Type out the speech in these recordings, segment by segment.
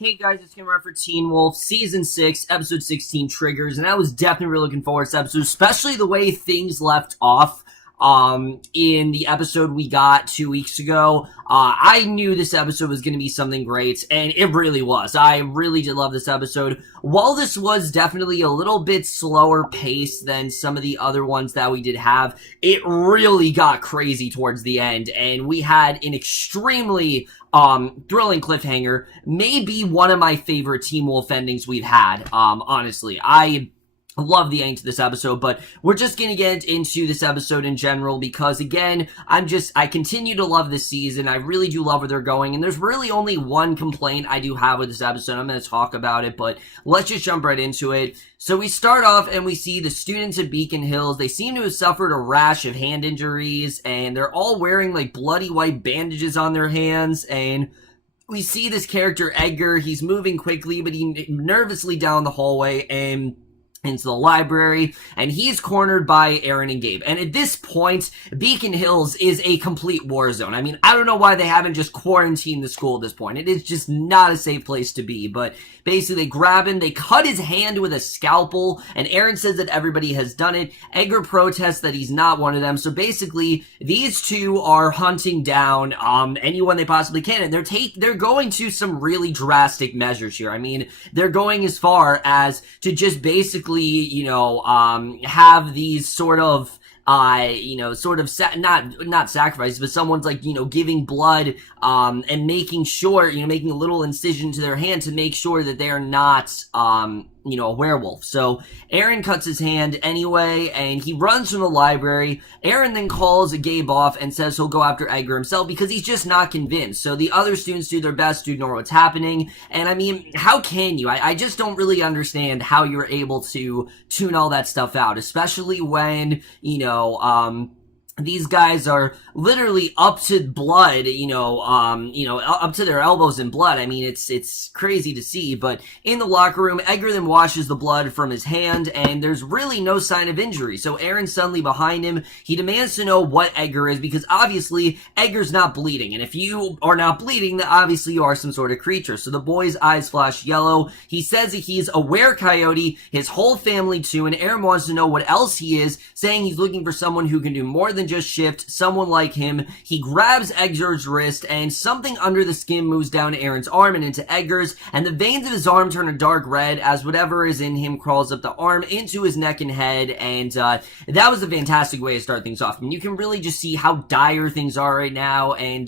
Hey guys, it's Cameron for Teen Wolf, Season 6, Episode 16, Triggers, and I was definitely really looking forward to this episode, especially the way things left off, in the episode we got 2 weeks ago. I knew this episode was going to be something great, and it really was. I really did love this episode. While this was definitely a little bit slower paced than some of the other ones that we did have, it really got crazy towards the end, and we had an extremely thrilling cliffhanger. Maybe one of my favorite Teen Wolf endings we've had, honestly. I love the ending to this episode, but we're just gonna get into this episode in general because, again, I continue to love this season. I really do love where they're going, and there's really only one complaint I do have with this episode. I'm gonna talk about it, but let's just jump right into it. So we start off and we see the students at Beacon Hills. They seem to have suffered a rash of hand injuries, and they're all wearing like bloody white bandages on their hands, and we see this character Edgar. He's moving quickly, but he nervously down the hallway and into the library, and he's cornered by Aaron and Gabe. And at this point, Beacon Hills is a complete war zone. I mean, I don't know why they haven't just quarantined the school at this point. It is just not a safe place to be. But basically, they grab him, they cut his hand with a scalpel, and Aaron says that everybody has done it. Edgar protests that he's not one of them. So basically, these two are hunting down anyone they possibly can, and they're going to some really drastic measures here. I mean, they're going as far as to just basically have these sort of not sacrifice, but someone's like, giving blood, and making sure, making a little incision to their hand to make sure that they are not, a werewolf. So Aaron cuts his hand anyway, and he runs from the library. Aaron then calls Gabe off and says he'll go after Edgar himself because he's just not convinced. So the other students do their best to ignore what's happening. And I mean, how can you? I just don't really understand how you're able to tune all that stuff out, especially when, these guys are literally up to blood, up to their elbows in blood. I mean, it's crazy to see, but in the locker room, Edgar then washes the blood from his hand, and there's really no sign of injury. So Aaron's suddenly behind him. He demands to know what Edgar is, because obviously Edgar's not bleeding, and if you are not bleeding, then obviously you are some sort of creature. So the boy's eyes flash yellow. He says that he's a were-coyote, his whole family too, and Aaron wants to know what else he is, saying he's looking for someone who can do more than just shift, someone like him. He grabs Edgar's wrist, and something under the skin moves down Aaron's arm and into Edgar's, and the veins of his arm turn a dark red as whatever is in him crawls up the arm into his neck and head, and that was a fantastic way to start things off. I mean, you can really just see how dire things are right now, and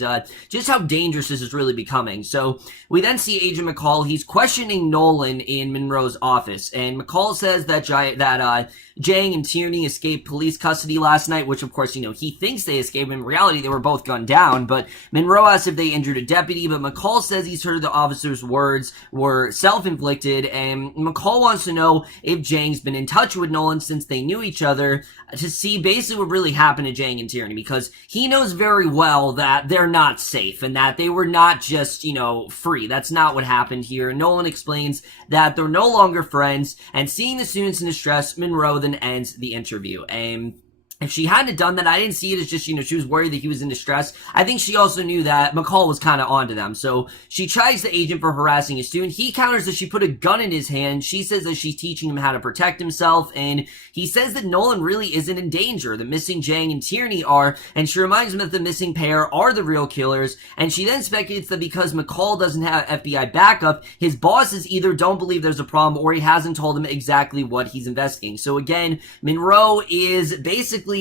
just how dangerous this is really becoming. So we then see Agent McCall. He's questioning Nolan in Monroe's office, and McCall says that Jang and Tierney escaped police custody last night, which of course, he thinks they escaped. In reality, they were both gunned down, but Monroe asks if they injured a deputy, but McCall says he's heard the officer's words were self-inflicted, and McCall wants to know if Jang's been in touch with Nolan since they knew each other to see basically what really happened to Jang and Tierney, because he knows very well that they're not safe and that they were not just, free. That's not what happened here. Nolan explains that they're no longer friends, and seeing the students in distress, Monroe then ends the interview. And if she hadn't done that, I didn't see it as just, she was worried that he was in distress. I think she also knew that McCall was kind of onto them. So she chides the agent for harassing a student. He counters that she put a gun in his hand. She says that she's teaching him how to protect himself. And he says that Nolan really isn't in danger. The missing Jang and Tierney are. And she reminds him that the missing pair are the real killers. And she then speculates that because McCall doesn't have FBI backup, his bosses either don't believe there's a problem or he hasn't told them exactly what he's investigating. So again, Monroe is basically,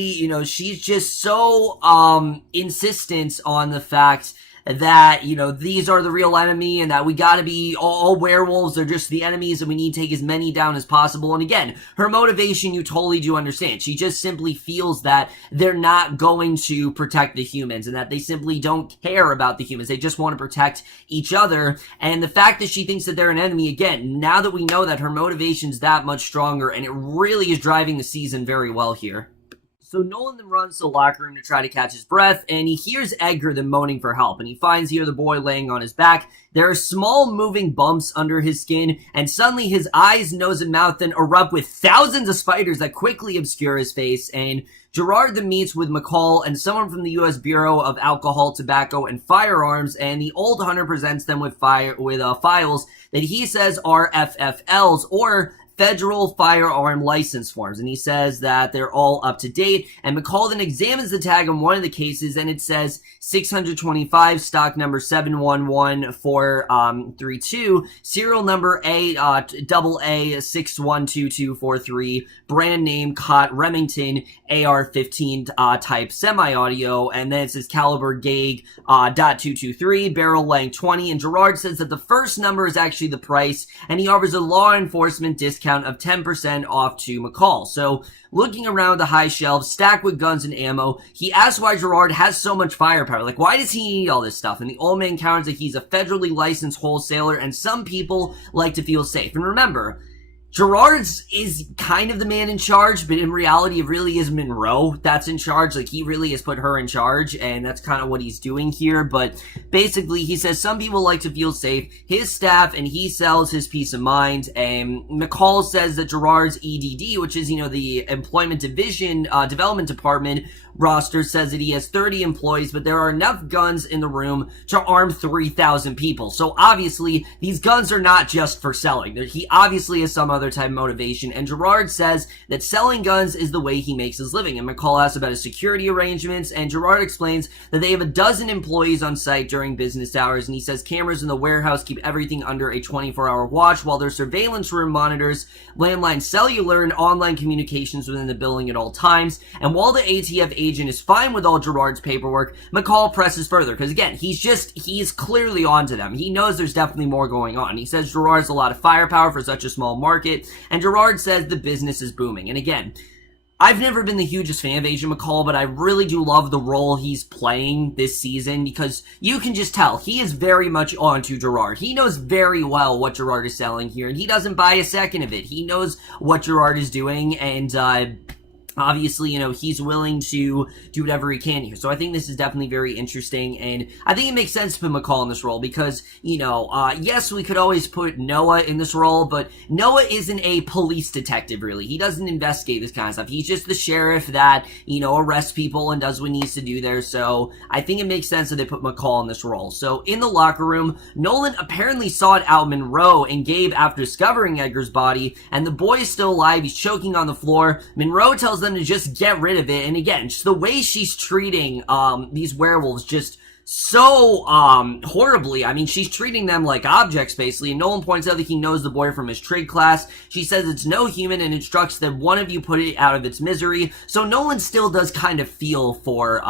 she's just so insistent on the fact that, these are the real enemy and that we gotta be all werewolves. They're just the enemies and we need to take as many down as possible. And again, her motivation, you totally do understand. She just simply feels that they're not going to protect the humans and that they simply don't care about the humans. They just want to protect each other. And the fact that she thinks that they're an enemy, again, now that we know that, her motivation's that much stronger, and it really is driving the season very well here. So Nolan then runs to the locker room to try to catch his breath, and he hears Edgar then moaning for help, and he finds here the boy laying on his back. There are small moving bumps under his skin, and suddenly his eyes, nose, and mouth then erupt with thousands of spiders that quickly obscure his face, and Gerard then meets with McCall and someone from the U.S. Bureau of Alcohol, Tobacco, and Firearms, and the old hunter presents them with files that he says are FFLs, or Federal Firearm License Forms, and he says that they're all up to date. And McCall then examines the tag on one of the cases, and it says 625, stock number 711432, serial number AA 612243, brand name Cott Remington AR-15 type semi-audio, and then it says caliber gauge .223, barrel length 20. And Gerard says that the first number is actually the price, and he offers a law enforcement discount of 10% off to McCall. So, looking around the high shelves, stacked with guns and ammo, he asks why Gerard has so much firepower. Like, why does he need all this stuff? And the old man counters that he's a federally licensed wholesaler, and some people like to feel safe. And remember, Gerard's is kind of the man in charge, but in reality, it really is Monroe that's in charge. Like, he really has put her in charge, and that's kind of what he's doing here. But basically, he says some people like to feel safe, his staff, and he sells his peace of mind. And McCall says that Gerard's EDD, which is, the Employment Division, Development Department roster, says that he has 30 employees, but there are enough guns in the room to arm 3,000 people. So obviously, these guns are not just for selling. He obviously has some other type of motivation, and Gerard says that selling guns is the way he makes his living. And McCall asks about his security arrangements, and Gerard explains that they have a dozen employees on site during business hours, and he says cameras in the warehouse keep everything under a 24-hour watch, while their surveillance room monitors landline, cellular, and online communications within the building at all times. And while the ATF agent is fine with all Gerard's paperwork, McCall presses further, because again, he's clearly onto them. He knows there's definitely more going on. He says Gerard's a lot of firepower for such a small market, and Gerard says the business is booming. And again, I've never been the hugest fan of Agent McCall, but I really do love the role he's playing this season, because you can just tell he is very much onto Gerard. He knows very well what Gerard is selling here, and he doesn't buy a second of it. He knows what Gerard is doing, and obviously, he's willing to do whatever he can here. So I think this is definitely very interesting, and I think it makes sense to put McCall in this role because, yes, we could always put Noah in this role, but Noah isn't a police detective, really. He doesn't investigate this kind of stuff. He's just the sheriff that, arrests people and does what he needs to do there. So I think it makes sense that they put McCall in this role. So in the locker room, Nolan apparently sought out Monroe and Gabe after discovering Edgar's body, and the boy is still alive. He's choking on the floor. Monroe tells them to just get rid of it, and again, just the way she's treating these werewolves just so horribly. I mean, she's treating them like objects, basically. And Nolan points out that he knows the boy from his trade class. She says it's no human and instructs that one of you put it out of its misery. So Nolan still does kind of feel for,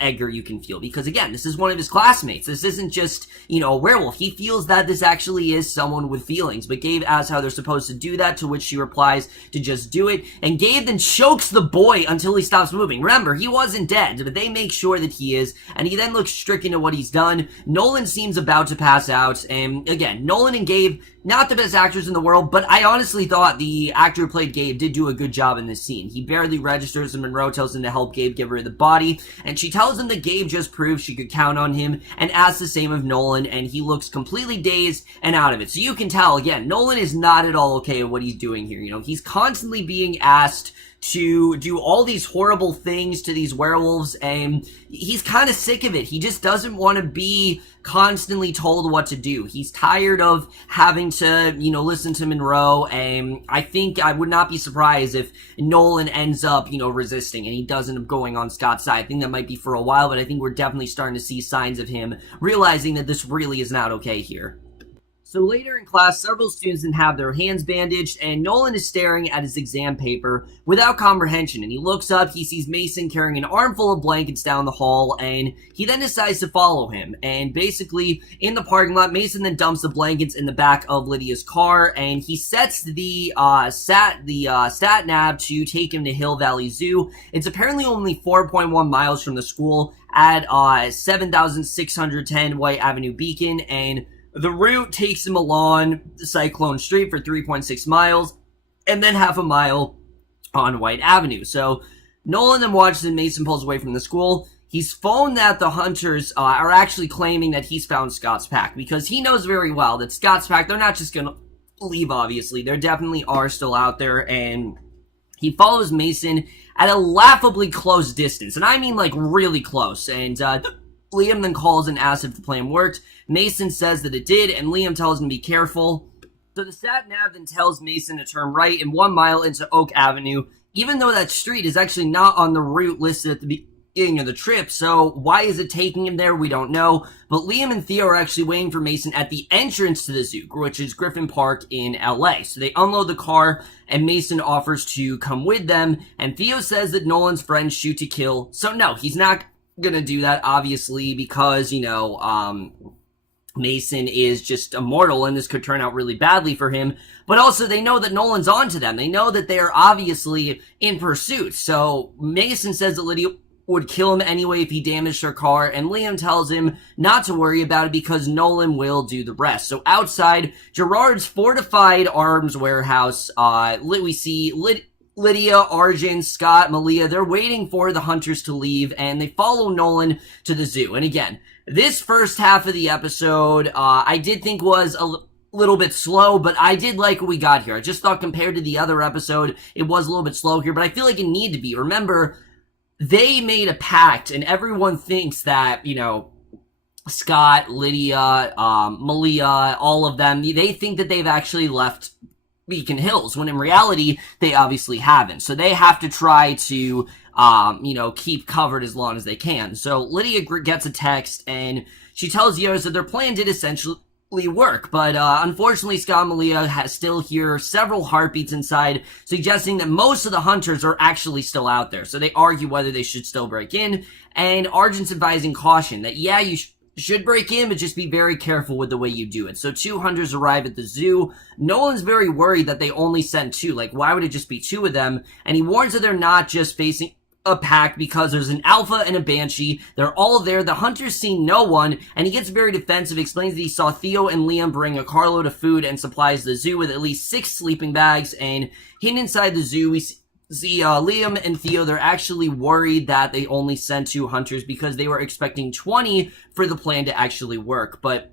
Edgar, you can feel. Because, again, this is one of his classmates. This isn't just, a werewolf. He feels that this actually is someone with feelings. But Gabe asks how they're supposed to do that, to which she replies to just do it. And Gabe then chokes the boy until he stops moving. Remember, he wasn't dead, but they make sure that he is. And he then looks stricken to what he's done. Nolan seems about to pass out, and again, Nolan and Gabe, not the best actors in the world, but I honestly thought the actor who played Gabe did do a good job in this scene. He barely registers, and Monroe tells him to help Gabe get rid of the body, and she tells him that Gabe just proved she could count on him, and asks the same of Nolan, and he looks completely dazed and out of it. So you can tell, again, Nolan is not at all okay with what he's doing here. He's constantly being asked to do all these horrible things to these werewolves, and he's kind of sick of it. He just doesn't want to be constantly told what to do. He's tired of having to, listen to Monroe, and I think I would not be surprised if Nolan ends up, resisting, and he does end up going on Scott's side. I think that might be for a while, but I think we're definitely starting to see signs of him realizing that this really is not okay here. So later in class, several students then have their hands bandaged, and Nolan is staring at his exam paper without comprehension, and he looks up, he sees Mason carrying an armful of blankets down the hall, and he then decides to follow him. And basically, in the parking lot, Mason then dumps the blankets in the back of Lydia's car, and he sets the stat nav to take him to Hill Valley Zoo. It's apparently only 4.1 miles from the school at 7610 White Avenue Beacon, and the route takes him along Cyclone Street for 3.6 miles, and then half a mile on White Avenue. So Nolan then watches as Mason pulls away from the school. He's phoned that the hunters are actually claiming that he's found Scott's pack, because he knows very well that Scott's pack, they're not just going to leave, obviously. There definitely are still out there, and He follows Mason at a laughably close distance, and I mean like really close, and Liam then calls and asks if the plan worked. Mason says that it did, and Liam tells him to be careful. So the sat-nav then tells Mason to turn right and 1 mile into Oak Avenue, even though that street is actually not on the route listed at the beginning of the trip. So why is it taking him there? We don't know. But Liam and Theo are actually waiting for Mason at the entrance to the zoo, which is Griffin Park in LA. So they unload the car, and Mason offers to come with them, and Theo says that Nolan's friends shoot to kill. So no, he's not gonna do that, obviously, because, you know, Mason is just immortal, and this could turn out really badly for him. But also, they know that Nolan's onto them. They know that they are obviously in pursuit. So Mason says that Lydia would kill him anyway if he damaged her car, and Liam tells him not to worry about it because Nolan will do the rest. So outside Gerard's fortified arms warehouse, we see Lydia, Arjun, Scott, Malia, they're waiting for the hunters to leave, and they follow Nolan to the zoo. And again, this first half of the episode, I did think was a little bit slow, but I did like what we got here. I just thought compared to the other episode, it was a little bit slow here, but I feel like it needed to be. Remember, they made a pact, and everyone thinks that, you know, Scott, Lydia, Malia, all of them, they think that they've actually left Beacon Hills, when in reality, they obviously haven't. So they have to try to, you know, keep covered as long as they can. So Lydia gets a text, and she tells the others that their plan did essentially work, but unfortunately Scott and Malia still hear several heartbeats inside, suggesting that most of the hunters are actually still out there. So they argue whether they should still break in, and Arjun's advising caution that, yeah, you should break in, but just be very careful with the way you do it. So 2 hunters arrive at the zoo. Nolan's very worried that they only sent 2. Like, why would it just be 2 of them? And he warns that they're not just facing a pack because there's an alpha and a banshee. They're all there. The hunters see no one, and he gets very defensive, explains that he saw Theo and Liam bring a carload of food and supplies to the zoo with at least 6 sleeping bags, and hidden inside the zoo we see Liam and Theo, they're actually worried that they only sent 2 hunters because they were expecting 20 for the plan to actually work. But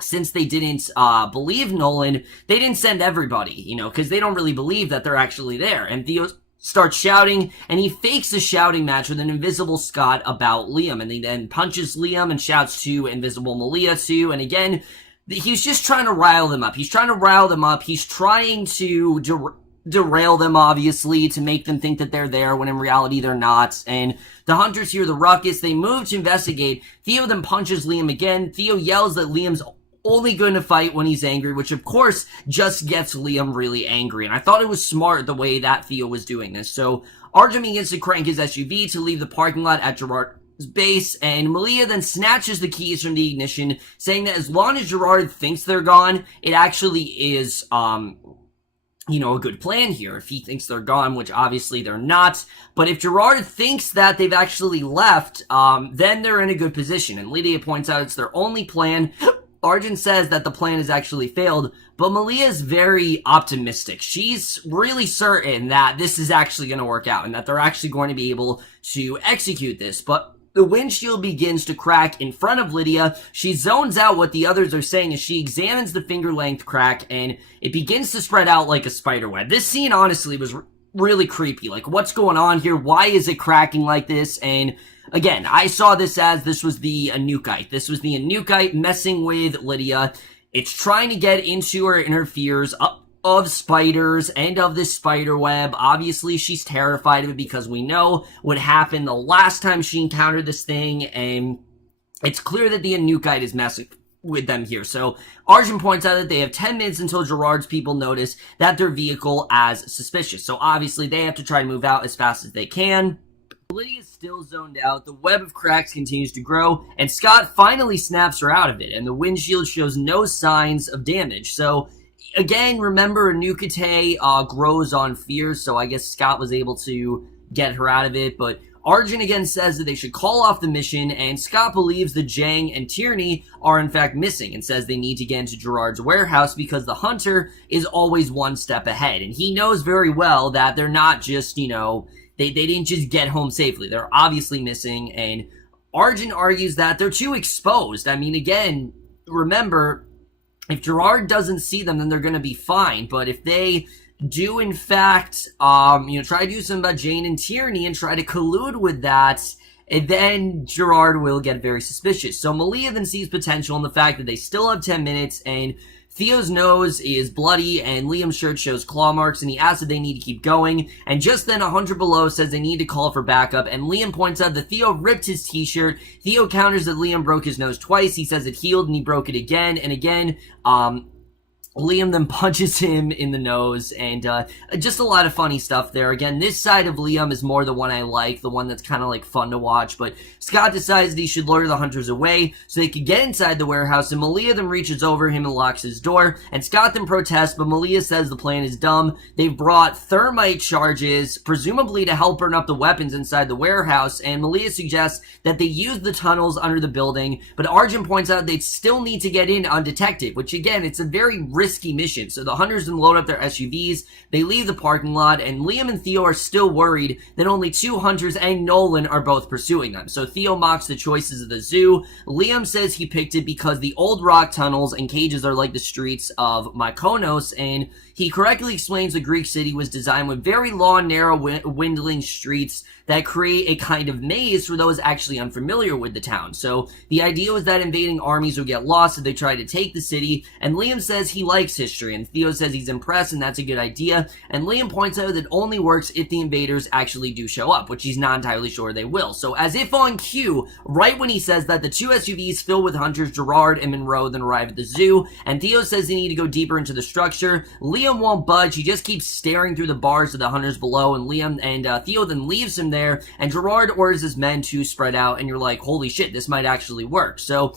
since they didn't believe Nolan, they didn't send everybody, you know, because they don't really believe that they're actually there. And Theo starts shouting, and he fakes a shouting match with an invisible Scott about Liam, and he then punches Liam and shouts to invisible Malia too. And again, he's just trying to rile them up. He's trying to rile them up. He's trying to derail them, obviously, to make them think that they're there when in reality they're not. And the hunters hear the ruckus. They move to investigate. Theo then punches Liam again. Theo yells that Liam's only going to fight when he's angry, which of course just gets Liam really angry. And I thought it was smart the way that Theo was doing this. So Arjun begins to crank his SUV to leave the parking lot at Gerard's base, and Malia then snatches the keys from the ignition, saying that as long as Gerard thinks they're gone, it actually is, you know, a good plan here. If he thinks they're gone, which obviously they're not, but if Gerard thinks that they've actually left, then they're in a good position. And Lydia points out it's their only plan. Arjun says that the plan has actually failed, but Malia is very optimistic. She's really certain that this is actually going to work out and that they're actually going to be able to execute this. But the windshield begins to crack in front of Lydia. She zones out what the others are saying as she examines the finger-length crack, and it begins to spread out like a spider web. This scene, honestly, was really creepy. Like, what's going on here? Why is it cracking like this? And again, I saw this as this was the Anukite. This was the Anukite messing with Lydia. It's trying to get into her in her fears of spiders and of this spider web. Obviously, she's terrified of it because we know what happened the last time she encountered this thing, and it's clear that the Anukite is messing with them here. So Arjun points out that they have 10 minutes until Gerard's people notice that their vehicle as suspicious. So obviously, they have to try to move out as fast as they can. Lydia's still zoned out, the web of cracks continues to grow, and Scott finally snaps her out of it, and the windshield shows no signs of damage. So, again, remember, Nukite grows on fear, so I guess Scott was able to get her out of it, but Arjun again says that they should call off the mission, and Scott believes that Jang and Tierney are in fact missing, and says they need to get into Gerard's warehouse because the hunter is always one step ahead, and he knows very well that they're not just, you know, they didn't just get home safely. They're obviously missing, and Arjun argues that they're too exposed. I mean, again, remember, if Gerard doesn't see them, then they're going to be fine. But if they do in fact, try to do something about Jane and Tierney and try to collude with that, and then Gerard will get very suspicious. So Malia then sees potential in the fact that they still have 10 minutes, and Theo's nose is bloody, and Liam's shirt shows claw marks, and he asks if they need to keep going, and just then 100 Below says they need to call for backup, and Liam points out that Theo ripped his t-shirt. Theo counters that Liam broke his nose twice. He says it healed, and he broke it again, and again, Liam then punches him in the nose, and just a lot of funny stuff there. Again, this side of Liam is more the one I like, the one that's kind of like fun to watch, but Scott decides that he should lure the hunters away so they could get inside the warehouse, and Malia then reaches over him and locks his door, and Scott then protests, but Malia says the plan is dumb. They've brought thermite charges, presumably to help burn up the weapons inside the warehouse, and Malia suggests that they use the tunnels under the building, but Arjun points out they'd still need to get in undetected, which again, it's a very risky mission. So the hunters then load up their SUVs, they leave the parking lot, and Liam and Theo are still worried that only 2 hunters and Nolan are both pursuing them. So Theo mocks the choices of the zoo. Liam says he picked it because the old rock tunnels and cages are like the streets of Mykonos, and he correctly explains the Greek city was designed with very long, narrow, winding streets that create a kind of maze for those actually unfamiliar with the town. So the idea was that invading armies would get lost if they tried to take the city, and Liam says he likes history, and Theo says he's impressed and that's a good idea, and Liam points out that it only works if the invaders actually do show up, which he's not entirely sure they will. So as if on cue, right when he says that, the 2 SUVs filled with hunters, Gerard and Monroe, then arrive at the zoo, and Theo says they need to go deeper into the structure. Liam won't budge, he just keeps staring through the bars of the hunters below, and Theo then leaves him there, and Gerard orders his men to spread out, and you're like, holy shit, this might actually work. So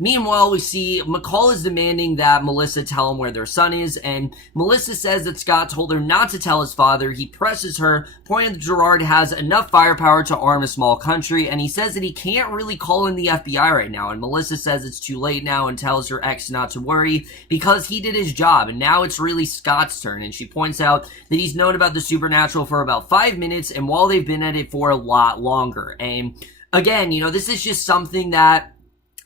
meanwhile, we see McCall is demanding that Melissa tell him where their son is, and Melissa says that Scott told her not to tell his father. He presses her, pointing that Gerard has enough firepower to arm a small country, and he says that he can't really call in the FBI right now, and Melissa says it's too late now and tells her ex not to worry because he did his job, and now it's really Scott's turn, and she points out that he's known about the supernatural for about 5 minutes, and while they've been at it for a lot longer. And again, this is just something that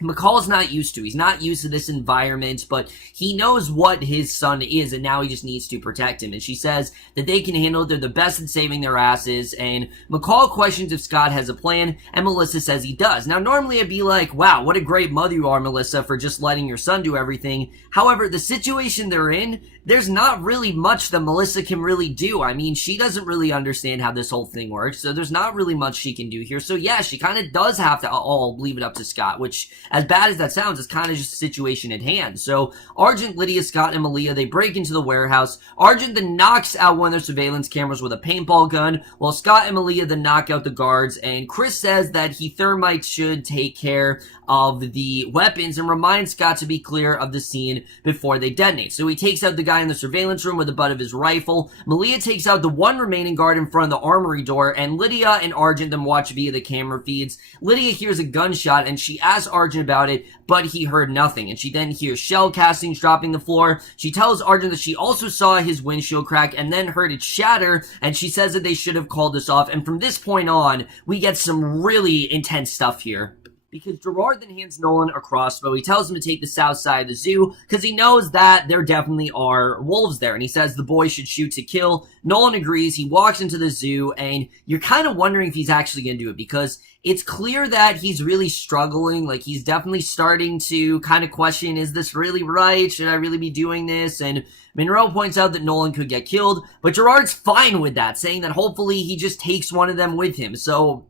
McCall's not used to. He's not used to this environment, but he knows what his son is, and now he just needs to protect him. And she says that they can handle it. They're the best at saving their asses. And McCall questions if Scott has a plan, and Melissa says he does. Now, normally I'd be like, wow, what a great mother you are, Melissa, for just letting your son do everything. However, the situation they're in, there's not really much that Melissa can really do. I mean, she doesn't really understand how this whole thing works, so there's not really much she can do here. So yeah, she kind of does have to all leave it up to Scott, which, as bad as that sounds, is kind of just the situation at hand. So Argent, Lydia, Scott, and Malia, they break into the warehouse. Argent then knocks out one of their surveillance cameras with a paintball gun, while Scott and Malia then knock out the guards, and Chris says that thermite should take care of the weapons and reminds Scott to be clear of the scene before they detonate. So he takes out the guy in the surveillance room with the butt of his rifle. Malia takes out the one remaining guard in front of the armory door, and Lydia and Argent then watch via the camera feeds. Lydia hears a gunshot, and she asks Argent about it, but he heard nothing, and she then hears shell castings dropping the floor. She tells Argent that she also saw his windshield crack and then heard it shatter, and she says that they should have called this off, and from this point on, we get some really intense stuff here. Because Gerard then hands Nolan a crossbow. He tells him to take the south side of the zoo because he knows that there definitely are wolves there. And he says the boy should shoot to kill. Nolan agrees. He walks into the zoo, and you're kind of wondering if he's actually going to do it because it's clear that he's really struggling. Like, he's definitely starting to kind of question, is this really right? Should I really be doing this? And Monroe points out that Nolan could get killed, but Gerard's fine with that, saying that hopefully he just takes one of them with him. So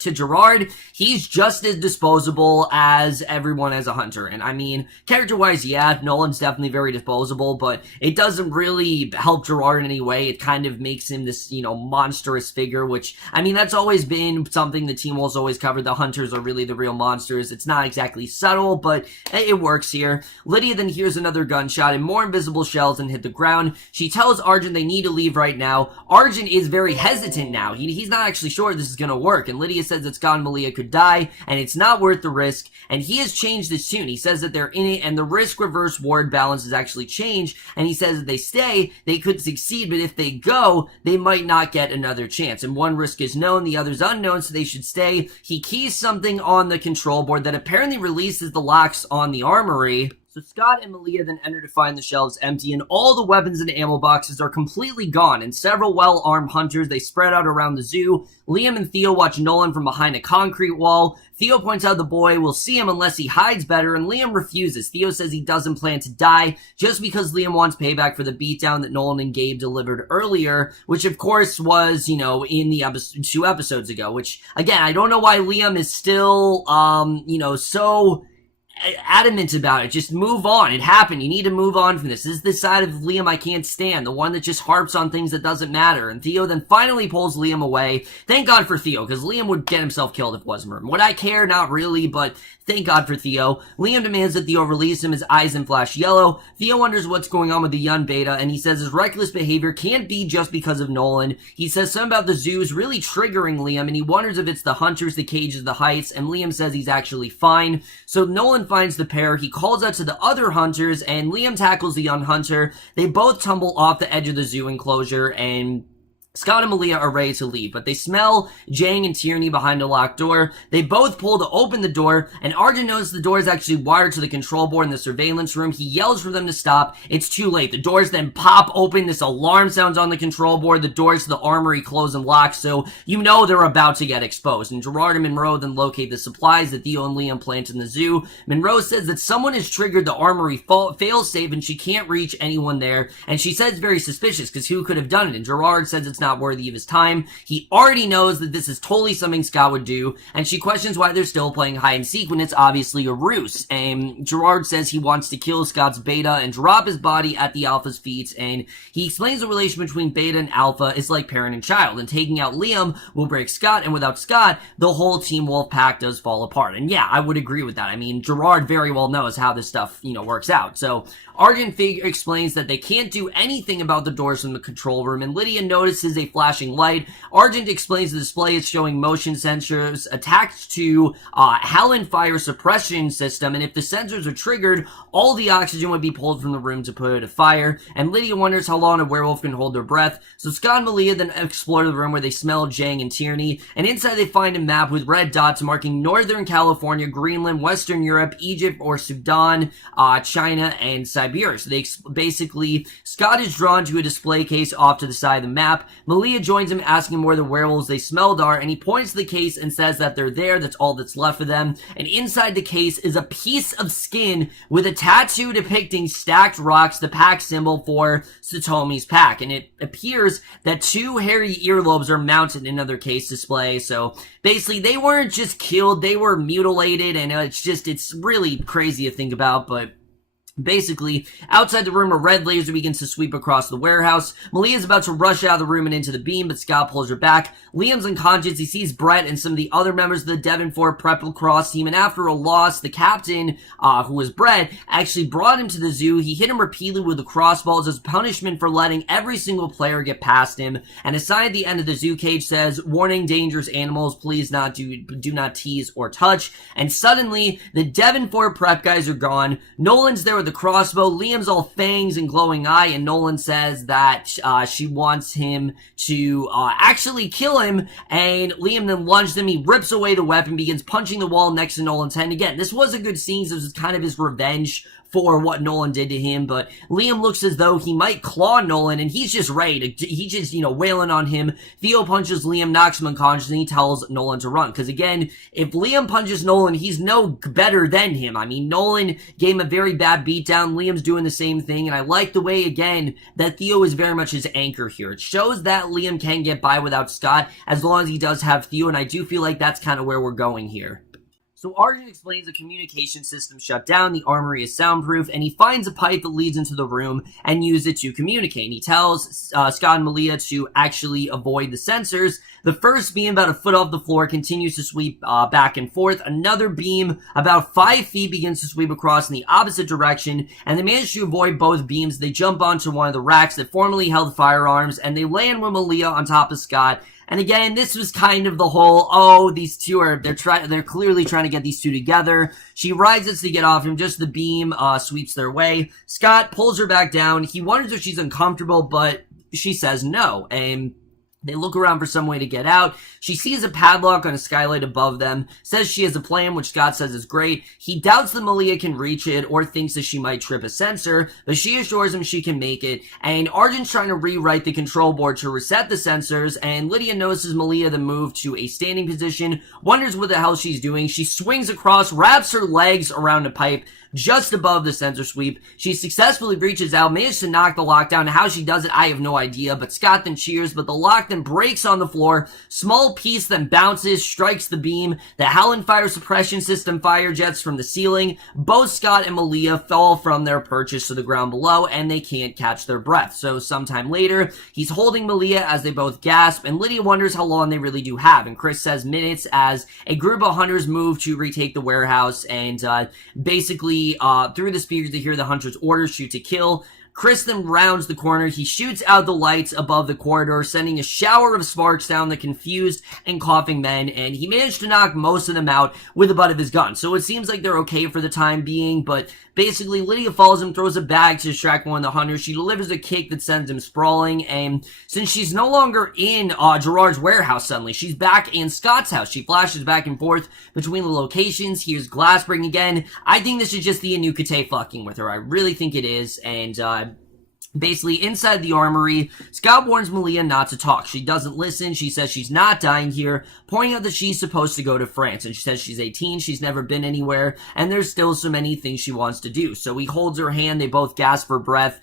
to Gerard, he's just as disposable as everyone as a hunter. And I mean, character-wise, yeah, Nolan's definitely very disposable, but it doesn't really help Gerard in any way. It kind of makes him this, monstrous figure, which, I mean, that's always been something the Team Wolves always covered. The hunters are really the real monsters. It's not exactly subtle, but it works here. Lydia then hears another gunshot and more invisible shells and hit the ground. She tells Argent they need to leave right now. Argent is very hesitant now. He's not actually sure this is going to work, and Lydia says that Scott and Malia could die, and it's not worth the risk, and he has changed his tune. He says that they're in it, and the risk-reverse ward balance has actually changed, and he says if they stay, they could succeed, but if they go, they might not get another chance, and one risk is known, the other's unknown, so they should stay. He keys something on the control board that apparently releases the locks on the armory. So Scott and Malia then enter to find the shelves empty, and all the weapons and ammo boxes are completely gone, and several well-armed hunters, they spread out around the zoo. Liam and Theo watch Nolan from behind a concrete wall. Theo points out the boy will see him unless he hides better, and Liam refuses. Theo says he doesn't plan to die, just because Liam wants payback for the beatdown that Nolan and Gabe delivered earlier, which of course was, in the episode 2 episodes ago, which, again, I don't know why Liam is still, so adamant about it. Just move on. It happened. You need to move on from this. This is the side of Liam I can't stand. The one that just harps on things that doesn't matter. And Theo then finally pulls Liam away. Thank God for Theo, because Liam would get himself killed if it wasn't for him. Would I care? Not really, but thank God for Theo. Liam demands that Theo release him. His eyes then flash yellow. Theo wonders what's going on with the young beta, and he says his reckless behavior can't be just because of Nolan. He says something about the zoos really triggering Liam, and he wonders if it's the hunters, the cages, the heights, and Liam says he's actually fine. So Nolan finds the pair. He calls out to the other hunters, and Liam tackles the young hunter. They both tumble off the edge of the zoo enclosure, and Scott and Malia are ready to leave, but they smell Jang and Tierney behind a locked door. They both pull to open the door, and Arjun notices the door is actually wired to the control board in the surveillance room. He yells for them to stop. It's too late. The doors then pop open. This alarm sounds on the control board. The doors to the armory close and lock, so they're about to get exposed. And Gerard and Monroe then locate the supplies that Theo and Liam plant in the zoo. Monroe says that someone has triggered the armory fail-safe, and she can't reach anyone there. And she says it's very suspicious, because who could have done it? And Gerard says it's not worthy of his time. He already knows that this is totally something Scott would do, and she questions why they're still playing hide and seek when it's obviously a ruse. And Gerard says he wants to kill Scott's beta and drop his body at the alpha's feet, and he explains the relation between beta and alpha is like parent and child, and taking out Liam will break Scott, and without Scott, the whole Team Wolf pack does fall apart. And yeah, I would agree with that. I mean, Gerard very well knows how this stuff, works out. So Arjun explains that they can't do anything about the doors from the control room, and Lydia notices a flashing light. Argent explains the display is showing motion sensors attached to Holland fire suppression system, and if the sensors are triggered, all the oxygen would be pulled from the room to put it afire. And Lydia wonders how long a werewolf can hold their breath. So Scott and Malia then explore the room where they smell Jang and Tierney, and inside they find a map with red dots marking Northern California, Greenland, Western Europe, Egypt or Sudan, China, and Siberia. So basically, Scott is drawn to a display case off to the side of the map. Malia joins him, asking him where the werewolves they smelled are, and he points to the case and says that they're there. That's all that's left of them. And inside the case is a piece of skin with a tattoo depicting stacked rocks, the pack symbol for Satomi's pack. And it appears that 2 hairy earlobes are mounted in another case display. So basically, they weren't just killed, they were mutilated, and it's really crazy to think about, but basically, outside the room, a red laser begins to sweep across the warehouse. Malia's about to rush out of the room and into the beam, but Scott pulls her back. Liam's unconscious. He sees Brett and some of the other members of the Devonport Prep Lacrosse team, and after a loss, the captain, who was Brett, actually brought him to the zoo. He hit him repeatedly with the crossballs as punishment for letting every single player get past him, and a sign at the end of the zoo cage says, "Warning, dangerous animals, please do not tease or touch." And suddenly, the Devonport Prep guys are gone. Nolan's there with the crossbow. Liam's all fangs and glowing eye, and Nolan says that she wants him to actually kill him, and Liam then lunges him. He rips away the weapon, begins punching the wall next to Nolan's head. And again, this was a good scene. This was kind of his revenge for what Nolan did to him, but Liam looks as though he might claw Nolan, and he's just ready to, he's just, wailing on him. Theo punches Liam, knocks him unconscious, and he tells Nolan to run, because again, if Liam punches Nolan, he's no better than him. I mean, Nolan gave him a very bad beatdown, Liam's doing the same thing, and I like the way, again, that Theo is very much his anchor here. It shows that Liam can get by without Scott, as long as he does have Theo, and I do feel like that's kind of where we're going here. So Arjun explains the communication system shut down, the armory is soundproof, and he finds a pipe that leads into the room and uses it to communicate. And he tells Scott and Malia to actually avoid the sensors. The first beam, about a foot off the floor, continues to sweep back and forth. Another beam, about 5 feet, begins to sweep across in the opposite direction, and they manage to avoid both beams. They jump onto one of the racks that formerly held firearms, and they land with Malia on top of Scott. And again, this was kind of the whole, these two are, they're clearly trying to get these two together. She rises to get off him, just the beam, sweeps their way. Scott pulls her back down. He wonders if she's uncomfortable, but she says no. And They look around for some way to get out. She sees a padlock on a skylight above them, says she has a plan, which Scott says is great. He doubts that Malia can reach it or thinks that she might trip a sensor, but she assures him she can make it. And Argent's trying to rewrite the control board to reset the sensors, and Lydia notices Malia then move to a standing position, wonders what the hell she's doing. She swings across, wraps her legs around a pipe just above the sensor sweep. She successfully reaches out, manages to knock the lock down. How she does it, I have no idea, but Scott then cheers, but the lock then breaks on the floor. Small piece then bounces, strikes the beam. The Holland fire suppression system fire jets from the ceiling. Both Scott and Malia fall from their perches to the ground below, and they can't catch their breath. So sometime later, he's holding Malia as they both gasp, and Lydia wonders how long they really do have, and Chris says minutes as a group of hunters move to retake the warehouse, and basically through the speakers they hear the hunter's orders: shoot to kill. Chris then rounds the corner. He shoots out the lights above the corridor, sending a shower of sparks down the confused and coughing men, and he managed to knock most of them out with the butt of his gun. So it seems like they're okay for the time being, but basically Lydia follows him, throws a bag to distract one of the hunters. She delivers a kick that sends him sprawling, and since she's no longer in Gerard's warehouse suddenly, she's back in Scott's house. She flashes back and forth between the locations. Here's glass breaking again. I think this is just the Inukate fucking with her. I really think it is, and basically, inside the armory, Scott warns Malia not to talk. She doesn't listen. She says she's not dying here, pointing out that she's supposed to go to France. And she says she's 18, she's never been anywhere, and there's still so many things she wants to do. So he holds her hand, they both gasp for breath.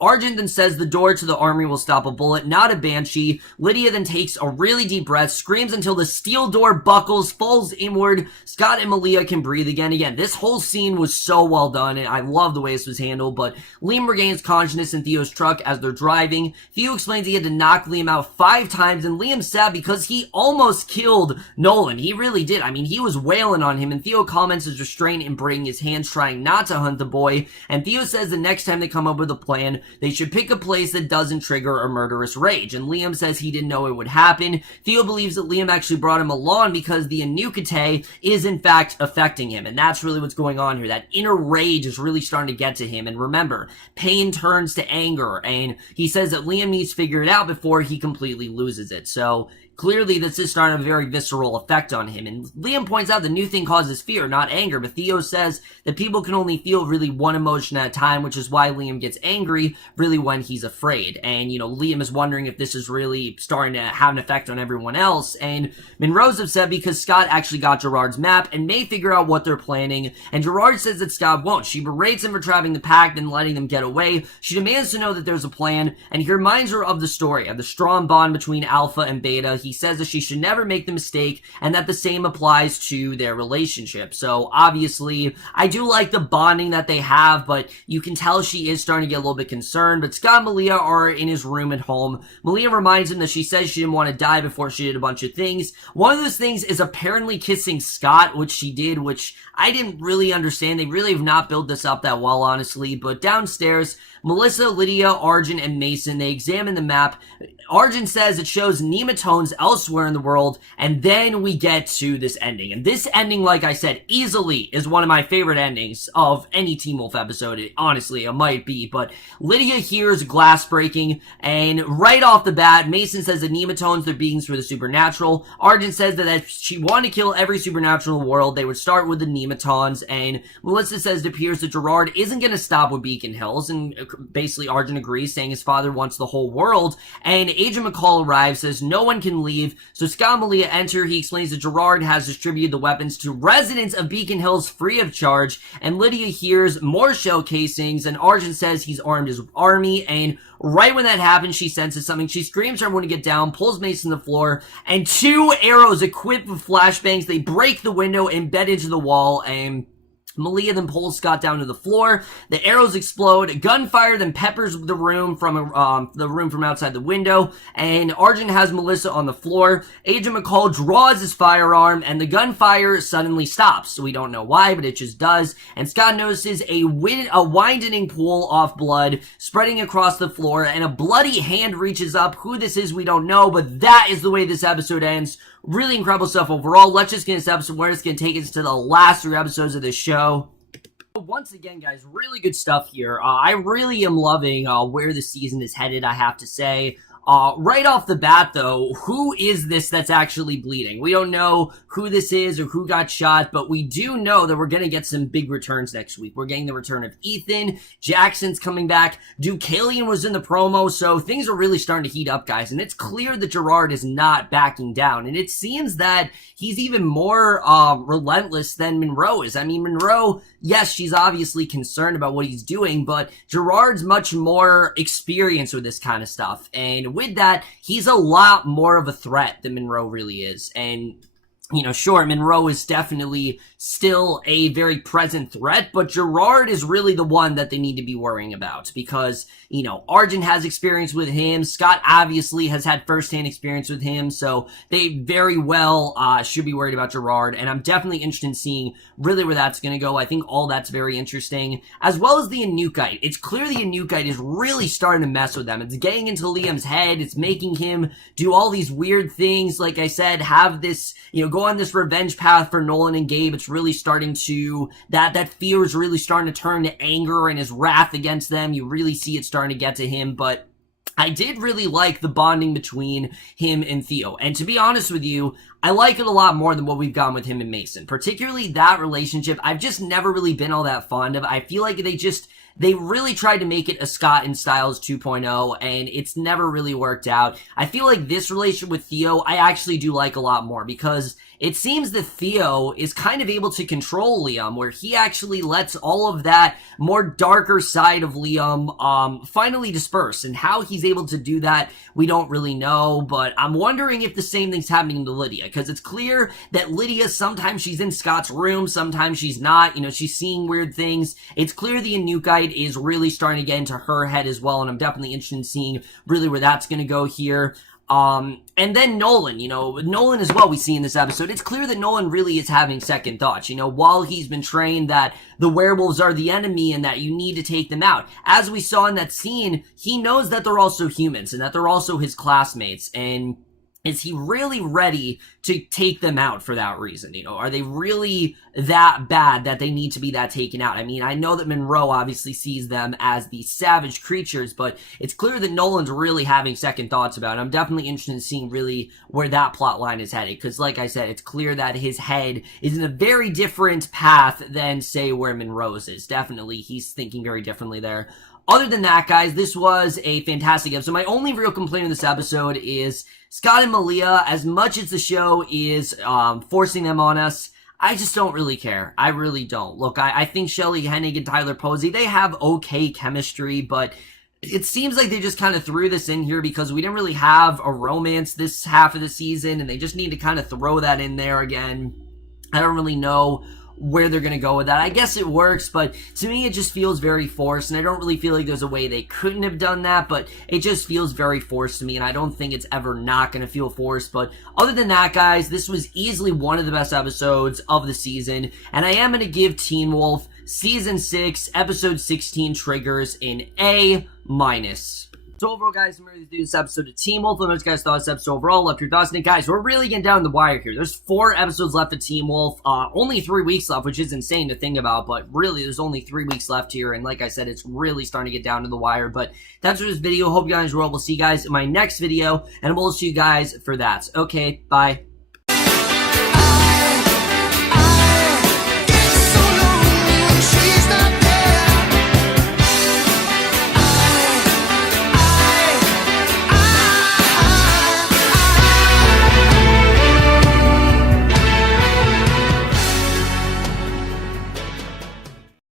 Argent then says the door to the armory will stop a bullet, not a banshee. Lydia then takes a really deep breath, screams until the steel door buckles, falls inward. Scott and Malia can breathe again. This whole scene was so well done, and I love the way this was handled, but Liam regains consciousness in Theo's truck as they're driving. Theo explains he had to knock Liam out 5 times, and Liam's sad because he almost killed Nolan. He really did. I mean, he was wailing on him, and Theo comments his restraint in bringing his hands, trying not to hunt the boy, and Theo says the next time they come up with a plan, they should pick a place that doesn't trigger a murderous rage. And Liam says he didn't know it would happen. Theo believes that Liam actually brought him along because the Inukate is in fact affecting him. And that's really what's going on here. That inner rage is really starting to get to him. And remember, pain turns to anger. And he says that Liam needs to figure it out before he completely loses it. So clearly, this is starting a very visceral effect on him. And Liam points out the new thing causes fear, not anger. But Theo says that people can only feel really one emotion at a time, which is why Liam gets angry really when he's afraid. And, Liam is wondering if this is really starting to have an effect on everyone else. And Monroe's upset because Scott actually got Gerard's map and may figure out what they're planning. And Gerard says that Scott won't. She berates him for trapping the pack and letting them get away. She demands to know that there's a plan. And he reminds her of the story, of the strong bond between Alpha and Beta. He says that she should never make the mistake and that the same applies to their relationship. So obviously, I do like the bonding that they have, but you can tell she is starting to get a little bit concerned. But Scott and Malia are in his room at home. Malia reminds him that she says she didn't want to die before she did a bunch of things. One of those things is apparently kissing Scott, which she did, which I didn't really understand. They really have not built this up that well, honestly. But downstairs, Melissa, Lydia, Argent, and Mason, they examine the map. Argent says it shows nematodes elsewhere in the world, and then we get to this ending. And this ending, like I said, easily is one of my favorite endings of any Teen Wolf episode. Honestly, it might be, but Lydia hears glass breaking, and right off the bat, Mason says that nematodes are beings for the supernatural. Argent says that if she wanted to kill every supernatural in the world, they would start with the nematodes, and Melissa says it appears that Gerard isn't going to stop with Beacon Hills, and basically Argent agrees, saying his father wants the whole world, and Agent McCall arrives, says no one can leave, so Scott and Malia enter. He explains that Gerard has distributed the weapons to residents of Beacon Hills free of charge, and Lydia hears more shell casings, and Argent says he's armed his army, and right when that happens, she senses something. She screams for everyone to get down, pulls Mason to the floor, and 2 arrows equipped with flashbangs, they break the window, embed into the wall, and Malia then pulls Scott down to the floor. The arrows explode. Gunfire then peppers the room from outside the window. And Argent has Melissa on the floor. Agent McCall draws his firearm, and the gunfire suddenly stops. We don't know why, but it just does. And Scott notices a widening pool of blood spreading across the floor, and a bloody hand reaches up. Who this is, we don't know, but that is the way this episode ends. Really incredible stuff overall. Let's just get this episode where it's going to take us to the last 3 episodes of this show. Once again, guys, really good stuff here. I really am loving where the season is headed, I have to say. Right off the bat, though, who is this that's actually bleeding? We don't know who this is or who got shot, but we do know that we're going to get some big returns next week. We're getting the return of Ethan. Jackson's coming back. Deucalion was in the promo, so things are really starting to heat up, guys. And it's clear that Gerard is not backing down. And it seems that he's even more relentless than Monroe is. I mean, Monroe, yes, she's obviously concerned about what he's doing, but Gerard's much more experienced with this kind of stuff. And with that, he's a lot more of a threat than Monroe really is. And you know, sure, Monroe is definitely still a very present threat, but Gerard is really the one that they need to be worrying about because, you know, Argent has experience with him. Scott obviously has had firsthand experience with him, so they very well should be worried about Gerard, and I'm definitely interested in seeing really where that's going to go. I think all that's very interesting, as well as the Anukite. It's clear the Anukite is really starting to mess with them. It's getting into Liam's head. It's making him do all these weird things, like I said, have this, you know, go on this revenge path for Nolan and Gabe. It's really starting to, that fear is really starting to turn to anger and his wrath against them. You really see it starting to get to him, but I did really like the bonding between him and Theo. And to be honest with you, I like it a lot more than what we've gotten with him and Mason. Particularly that relationship, I've just never really been all that fond of. I feel like they really tried to make it a Scott and Styles 2.0, and it's never really worked out. I feel like this relationship with Theo, I actually do like a lot more, because it seems that Theo is kind of able to control Liam, where he actually lets all of that more darker side of Liam finally disperse. And how he's able to do that, we don't really know, but I'm wondering if the same thing's happening to Lydia, because it's clear that Lydia, sometimes she's in Scott's room, sometimes she's not, you know, she's seeing weird things. It's clear the Anukite is really starting to get into her head as well, and I'm definitely interested in seeing really where that's going to go here. And then Nolan, you know, Nolan as well we see in this episode. It's clear that Nolan really is having second thoughts, you know, while he's been trained that the werewolves are the enemy and that you need to take them out. As we saw in that scene, he knows that they're also humans and that they're also his classmates, and is he really ready to take them out for that reason? You know, are they really that bad that they need to be that taken out? I mean, I know that Monroe obviously sees them as these savage creatures, but it's clear that Nolan's really having second thoughts about it. I'm definitely interested in seeing really where that plot line is headed, because like I said, it's clear that his head is in a very different path than, say, where Monroe's is. Definitely, he's thinking very differently there. Other than that, guys, this was a fantastic episode. My only real complaint in this episode is Scott and Malia. As much as the show is forcing them on us, I just don't really care. I really don't. Look, I think Shelly, Hennig, and Tyler Posey, they have okay chemistry, but it seems like they just kind of threw this in here because we didn't really have a romance this half of the season, and they just need to kind of throw that in there again. I don't really know where they're going to go with that. I guess it works, but to me it just feels very forced, and I don't really feel like there's a way they couldn't have done that, but it just feels very forced to me, and I don't think it's ever not going to feel forced. But other than that, guys, this was easily one of the best episodes of the season, and I am going to give Teen Wolf Season 6, Episode 16 Triggers an A-. So overall, guys, I'm ready to do this episode of Teen Wolf. Let me know what you guys thought of this episode overall. Left your thoughts in it. Guys, we're really getting down the wire here. There's 4 episodes left of Teen Wolf. Only 3 weeks left, which is insane to think about, but really, there's only 3 weeks left here, and like I said, it's really starting to get down to the wire. But that's for this video. Hope you guys enjoyed. We'll see you guys in my next video, and we'll see you guys for that. Okay, bye.